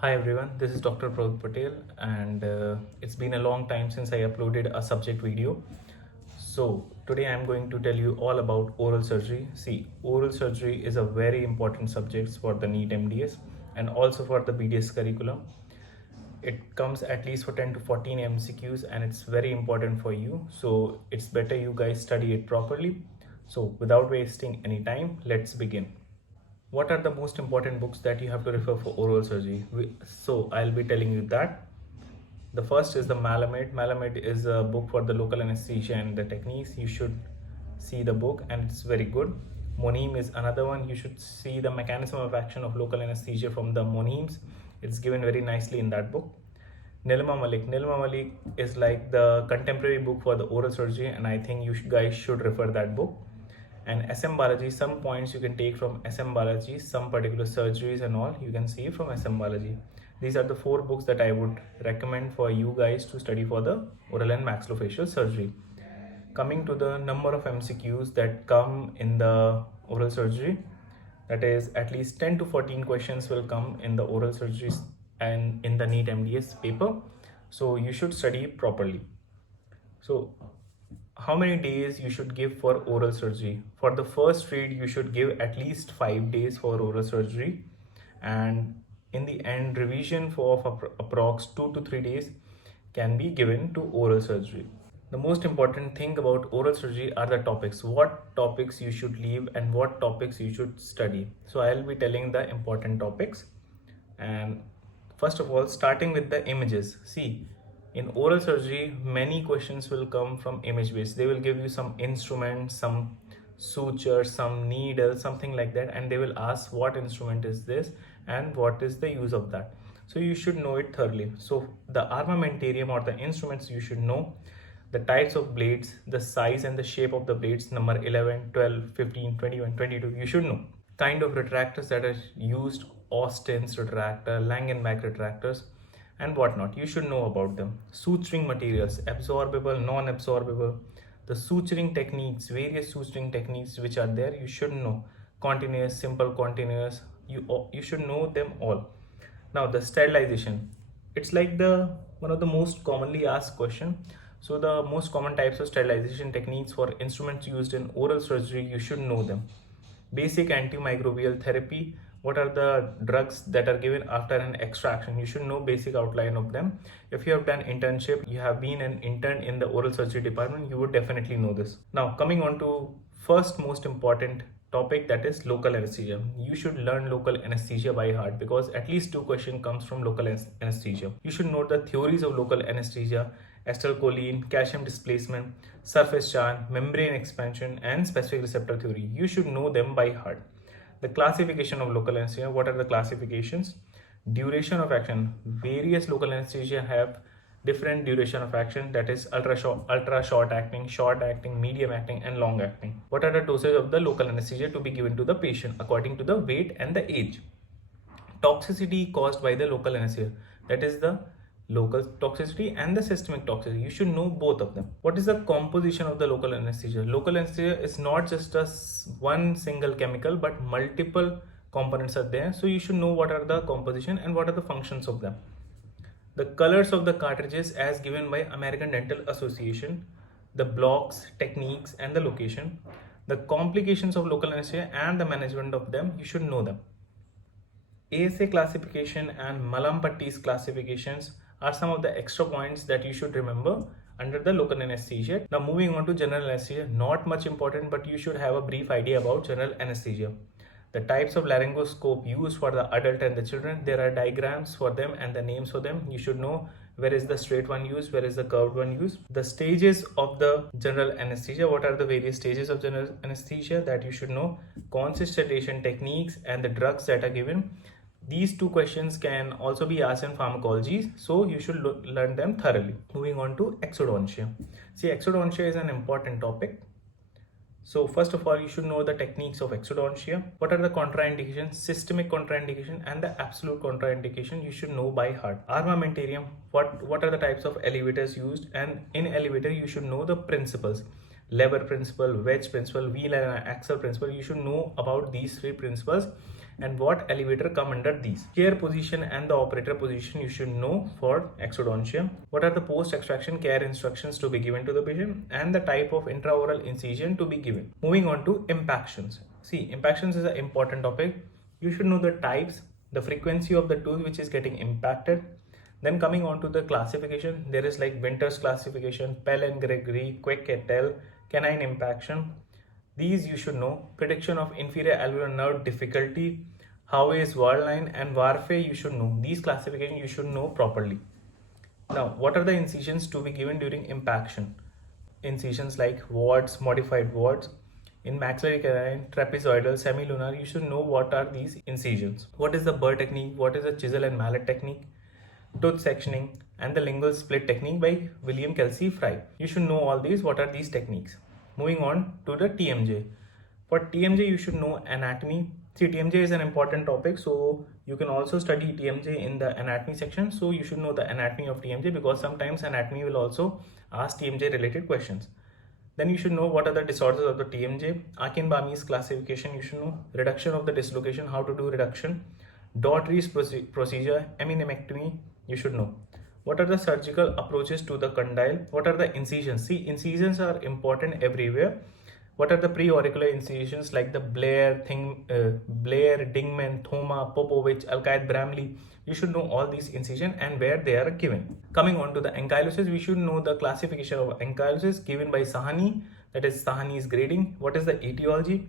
Hi everyone, this is Dr. Prodh Patel and it's been a long time since I uploaded a subject video. So today I'm going to tell you all about oral surgery. See, oral surgery is a very important subject for the NEET MDS and also for the BDS curriculum. It comes at least for 10 to 14 MCQs and it's very important for you. So it's better you guys study it properly. So without wasting any time, let's begin. What are the most important books that you have to refer for oral surgery? So I'll be telling you that. The first is the Malamate. Malamate is a book for the local anesthesia and the techniques. You should see the book and it's very good. Monim is another one. You should see the mechanism of action of local anesthesia from the Monims. It's given very nicely in that book. Nilma Malik. Nilma Malik is like the contemporary book for the oral surgery and I think you guys should refer that book. And SM Balaji, some points you can take from SM Balaji, some particular surgeries and all you can see from SM Balaji. These are the 4 books that I would recommend for you guys to study for the oral and maxillofacial surgery. Coming to the number of MCQs that come in the oral surgery, that is at least 10 to 14 questions will come in the oral surgeries and in the NEET MDS paper. So you should study properly. So how many days you should give for oral surgery? For the first read, you should give at least 5 days for oral surgery, and in the end, revision for approx 2 to 3 days can be given to oral surgery. The most important thing about oral surgery are the topics. What topics you should leave and what topics you should study. So I'll be telling the important topics. And first of all, starting with the images. See, in oral surgery, many questions will come from image based. They will give you some instruments, some sutures, some needle, something like that, and they will ask what instrument is this and what is the use of that. So you should know it thoroughly. So the armamentarium or the instruments you should know, the types of blades, the size and the shape of the blades, number 11, 12, 15, 21, 22, you should know. Kind of retractors that are used, Austin's retractor, Langenbach retractors, and whatnot. You should know about them. Suturing materials, absorbable, non-absorbable, the suturing techniques, various suturing techniques which are there, you should know. Continuous, simple continuous, you should know them all. Now the sterilization, it's like the one of the most commonly asked question. So the most common types of sterilization techniques for instruments used in oral surgery, you should know them. Basic antimicrobial therapy, what are the drugs that are given after an extraction, you should know basic outline of them. If you have done internship, you have been an intern in the oral surgery department, you would definitely know this. Now coming on to first most important topic, that is local anesthesia. You should learn local anesthesia by heart because at least 2 questions comes from local anesthesia. You should know the theories of local anesthesia: acetylcholine, calcium displacement, surface charge, membrane expansion, and specific receptor theory. You should know them by heart. The classification of local anesthesia, what are the classifications? Duration of action, various local anesthesia have different duration of action, that is ultra short acting, medium acting, and long acting. What are the doses of the local anesthesia to be given to the patient according to the weight and the age? Toxicity caused by the local anesthesia, that is the local toxicity and the systemic toxicity. You should know both of them. What is the composition of the local anesthesia? Local anesthesia is not just one single chemical, but multiple components are there. So you should know what are the composition and what are the functions of them. The colors of the cartridges as given by American Dental Association, the blocks, techniques, and the location. The complications of local anesthesia and the management of them, you should know them. ASA classification and Malampatti's classifications are some of the extra points that you should remember under the local anesthesia. Now moving on to general anesthesia, not much important, but you should have a brief idea about general anesthesia. The types of laryngoscope used for the adult and the children, there are diagrams for them and the names for them. You should know where is the straight one used, where is the curved one used. The stages of the general anesthesia, what are the various stages of general anesthesia that you should know. Conscious sedation techniques and the drugs that are given. These 2 questions can also be asked in pharmacology, so you should learn them thoroughly. Moving on to exodontia. See, exodontia is an important topic. So first of all, you should know the techniques of exodontia. What are the contraindications, systemic contraindication, and the absolute contraindication, you should know by heart. Armamentarium, what are the types of elevators used, and in elevator you should know the principles. Lever principle, wedge principle, wheel and axle principle, you should know about these 3 principles. and what elevator come under these. Chair position and the operator position you should know for exodontia. What are the post-extraction care instructions to be given to the patient and the type of intraoral incision to be given. Moving on to impactions. See, impactions is an important topic. You should know the types, the frequency of the tooth which is getting impacted. Then coming on to the classification, there is like Winter's classification, Pell and Gregory, Quick et al., canine impaction. These you should know. Prediction of inferior alveolar nerve difficulty, Howey's Wardline and Warfay you should know. These classifications you should know properly. Now, what are the incisions to be given during impaction? Incisions like wards, modified wards. In maxillary canine, trapezoidal, semilunar, you should know what are these incisions. What is the burr technique? What is the chisel and mallet technique? Tooth sectioning and the lingual split technique by William Kelsey Fry. You should know all these. What are these techniques? Moving on to the TMJ. For TMJ, you should know anatomy. See, TMJ is an important topic, so you can also study TMJ in the anatomy section. So you should know the anatomy of TMJ because sometimes anatomy will also ask TMJ related questions. Then you should know what are the disorders of the TMJ. Akinbami's classification you should know. Reduction of the dislocation, how to do reduction. Daughtry's procedure, eminectomy you should know. What are the surgical approaches to the condyle? What are the incisions? See, incisions are important everywhere. What are the pre-auricular incisions like the Blair, Dingman, Thoma, Popovich, Alkaid, Bramley? You should know all these incisions and where they are given. Coming on to the ankylosis, we should know the classification of ankylosis given by Sahani, that is Sahani's grading. What is the etiology?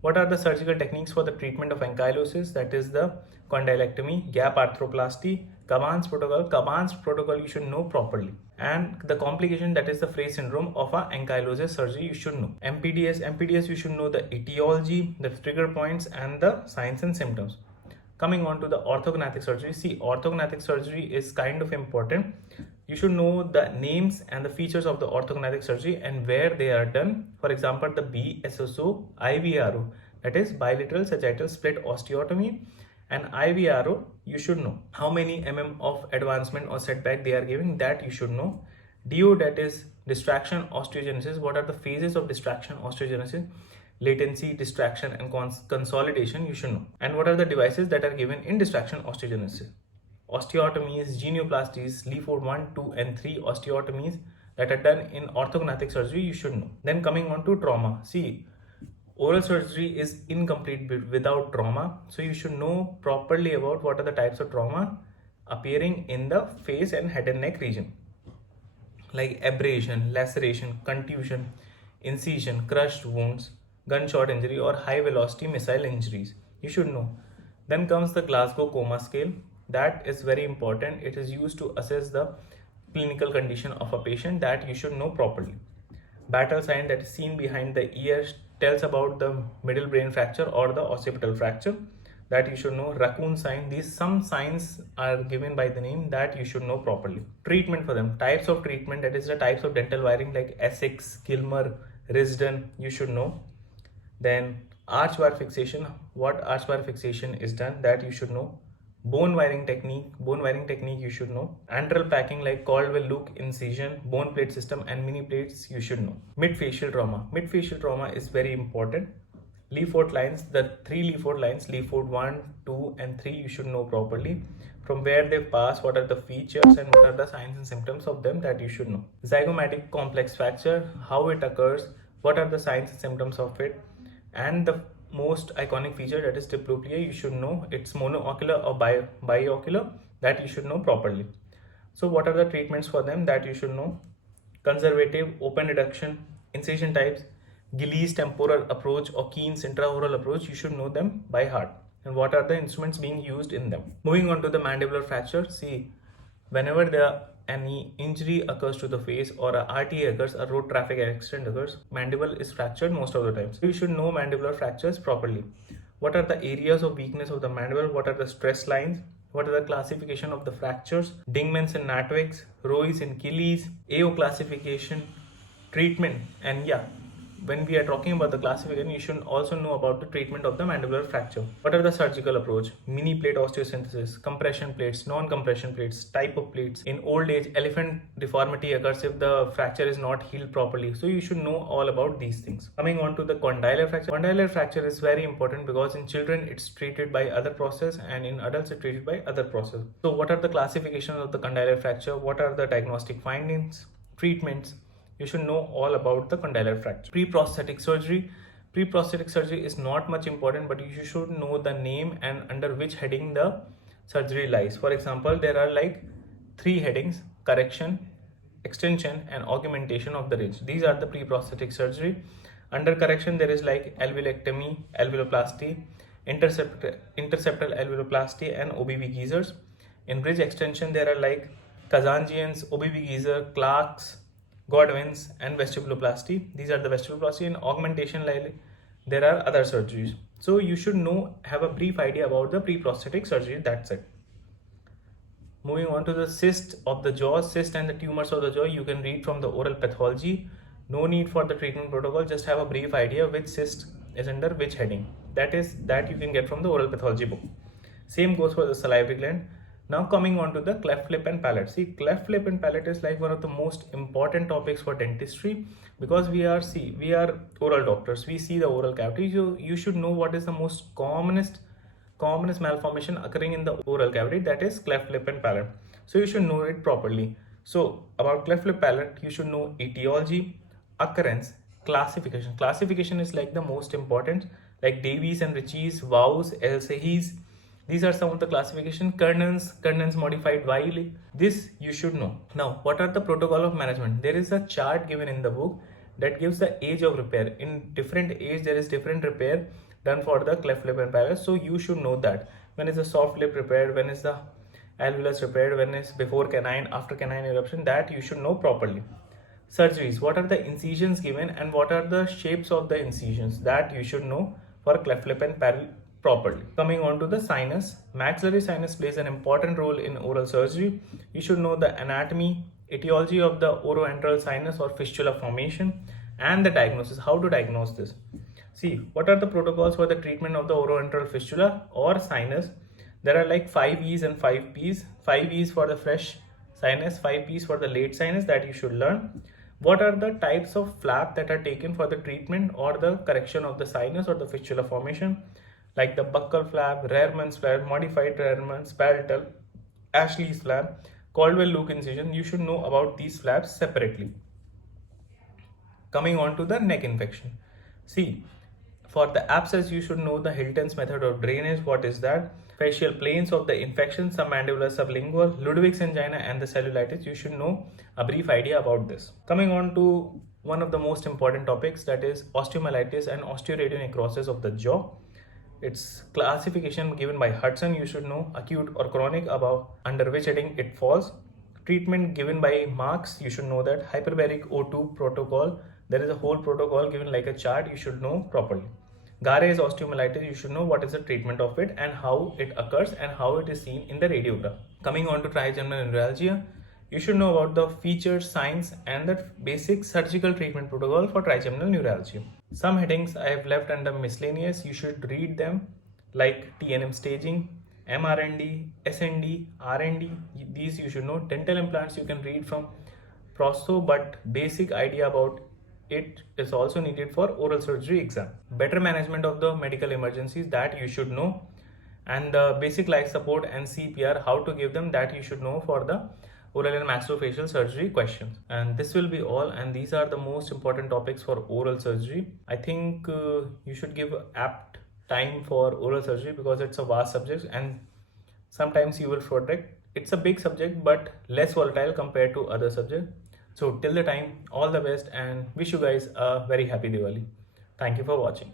What are the surgical techniques for the treatment of ankylosis? That is the condylectomy, gap arthroplasty, Kaban's protocol. Kaban's protocol you should know properly. And the complication, that is the Frey syndrome of a ankylosis surgery you should know. MPDS you should know the etiology, the trigger points and the signs and symptoms. Coming on to the orthognathic surgery. See, orthognathic surgery is kind of important. You should know the names and the features of the orthognathic surgery and where they are done. For example, the BSSO, IVRO, that is bilateral sagittal split osteotomy, and IVRO you should know. How many mm of advancement or setback they are giving, that you should know. DO, that is distraction osteogenesis. What are the phases of distraction osteogenesis? Latency, distraction and consolidation you should know. And what are the devices that are given in distraction osteogenesis? Osteotomies, genioplasties, Leaford 1, 2 and 3 osteotomies that are done in orthognathic surgery you should know. Then coming on to trauma. See, oral surgery is incomplete without trauma. So you should know properly about what are the types of trauma appearing in the face and head and neck region. Like abrasion, laceration, contusion, incision, crushed wounds, gunshot injury or high velocity missile injuries. You should know. Then comes the Glasgow Coma Scale. That is very important. It is used to assess the clinical condition of a patient, that you should know properly. Battle sign, that is seen behind the ear, tells about the middle brain fracture or the occipital fracture, that you should know. Raccoon sign, these some signs are given by the name, that you should know properly. Treatment for them, types of treatment, that is the types of dental wiring like Essex, Gilmer, Risdon, you should know. Then arch wire fixation, what arch wire fixation is done, that you should know. Bone wiring technique you should know. Antral packing like Caldwell Luke incision, bone plate system and mini plates you should know. Midfacial trauma is very important. Leaford lines, the 3 Leaford lines, Leaford 1, 2 and 3 you should know properly. From where they pass, what are the features and what are the signs and symptoms of them, that you should know. Zygomatic complex fracture, how it occurs, what are the signs and symptoms of it, and the most iconic feature, that is diplopia, you should know. It's monoocular or biocular, that you should know properly. So what are the treatments for them, that you should know. Conservative, open reduction, incision types, Gillies temporal approach or Keen's intraoral approach, you should know them by heart. And what are the instruments being used in them. Moving on to the mandibular fracture. See, whenever any injury occurs to the face or a RTA occurs, a road traffic accident occurs, mandible is fractured most of the times. So you should know mandibular fractures properly. What are the areas of weakness of the mandible? What are the stress lines? What are the classification of the fractures? Dingman's and Natwick's, Roy's and Killy's, AO classification, treatment, and yeah, when we are talking about the classification, you should also know about the treatment of the mandibular fracture. What are the surgical approach? Mini plate osteosynthesis, compression plates, non-compression plates, type of plates. In old age, elephant deformity occurs if the fracture is not healed properly. So you should know all about these things. Coming on to the condylar fracture. Condylar fracture is very important because in children it's treated by other process and in adults it's treated by other process. So what are the classifications of the condylar fracture? What are the diagnostic findings, treatments? You should know all about the condylar fracture. Pre-prosthetic surgery. Pre-prosthetic surgery is not much important, but you should know the name and under which heading the surgery lies. For example, there are like 3 headings: correction, extension and augmentation of the ridge. These are the pre-prosthetic surgery. Under correction there is like alveolectomy, alveoloplasty, interceptal alveoloplasty and OBB geysers. In ridge extension there are like Kazanjians, OBB geyser, Clark's, Godwin's and vestibuloplasty. These are the vestibuloplasty. In augmentation there are other surgeries. So you should have a brief idea about the pre-prosthetic surgery. That's it. Moving on to the cyst of the jaw, cyst and the tumors of the jaw, you can read from the oral pathology. No need for the treatment protocol, just have a brief idea which cyst is under which heading. That you can get from the oral pathology book. Same goes for the salivary gland. Now coming on to the cleft lip and palate. See, cleft lip and palate is like one of the most important topics for dentistry because we are oral doctors. We see the oral cavity. So you should know what is the most commonest malformation occurring in the oral cavity, that is cleft lip and palate. So you should know it properly. So about cleft lip palate, you should know etiology, occurrence, classification. Classification is like the most important, like Davies and Ritchie's, Vow's, Elsahey's. These are some of the classification. Kernan's modified Wiley. This you should know. Now, what are the protocol of management? There is a chart given in the book that gives the age of repair. In different age, there is different repair done for the cleft lip and palate. So you should know that. When is the soft lip repaired? When is the alveolus repaired? When is before canine, after canine eruption? That you should know properly. Surgeries. What are the incisions given and what are the shapes of the incisions? That you should know for cleft lip and palate properly. Coming on to the sinus. Maxillary sinus plays an important role in oral surgery. You should know the anatomy, etiology of the oroantral sinus or fistula formation and the diagnosis. How to diagnose this? See, what are the protocols for the treatment of the oroantral fistula or sinus? There are like 5 E's and 5 P's. 5 E's for the fresh sinus, 5 P's for the late sinus, that you should learn. What are the types of flap that are taken for the treatment or the correction of the sinus or the fistula formation? Like the buccal flap, Rehrmann's flap, modified Rehrmann's, palatal, Ashley's flap, Caldwell-Luke incision. You should know about these flaps separately. Coming on to the neck infection. See, for the abscess, you should know the Hilton's method of drainage. What is that? Facial planes of the infection, submandibular, sublingual, Ludwig's angina and the cellulitis. You should know a brief idea about this. Coming on to one of the most important topics, that is osteomyelitis and osteoradionecrosis of the jaw. Its classification given by Hudson. You should know acute or chronic, about under which heading it falls. Treatment given by Marks. You should know that. Hyperbaric O2 protocol. There is a whole protocol given like a chart. You should know properly. Gare's osteomyelitis. You should know what is the treatment of it and how it occurs and how it is seen in the radiograph. Coming on to trigeminal neuralgia. You should know about the features, signs and the basic surgical treatment protocol for trigeminal neuralgia. Some headings I have left under miscellaneous. You should read them like TNM staging, MRND, SND, RND. These you should know. Dental implants you can read from Prosto, but basic idea about it is also needed for oral surgery exam. Better management of the medical emergencies, that you should know. And the basic life support and CPR, how to give them, that you should know for the oral and maxillofacial surgery questions. And this will be all, and these are the most important topics for oral surgery. I think you should give apt time for oral surgery because it's a vast subject and sometimes you will forget. It's a big subject but less volatile compared to other subjects. So till the time, all the best and wish you guys a very happy Diwali. Thank you for watching.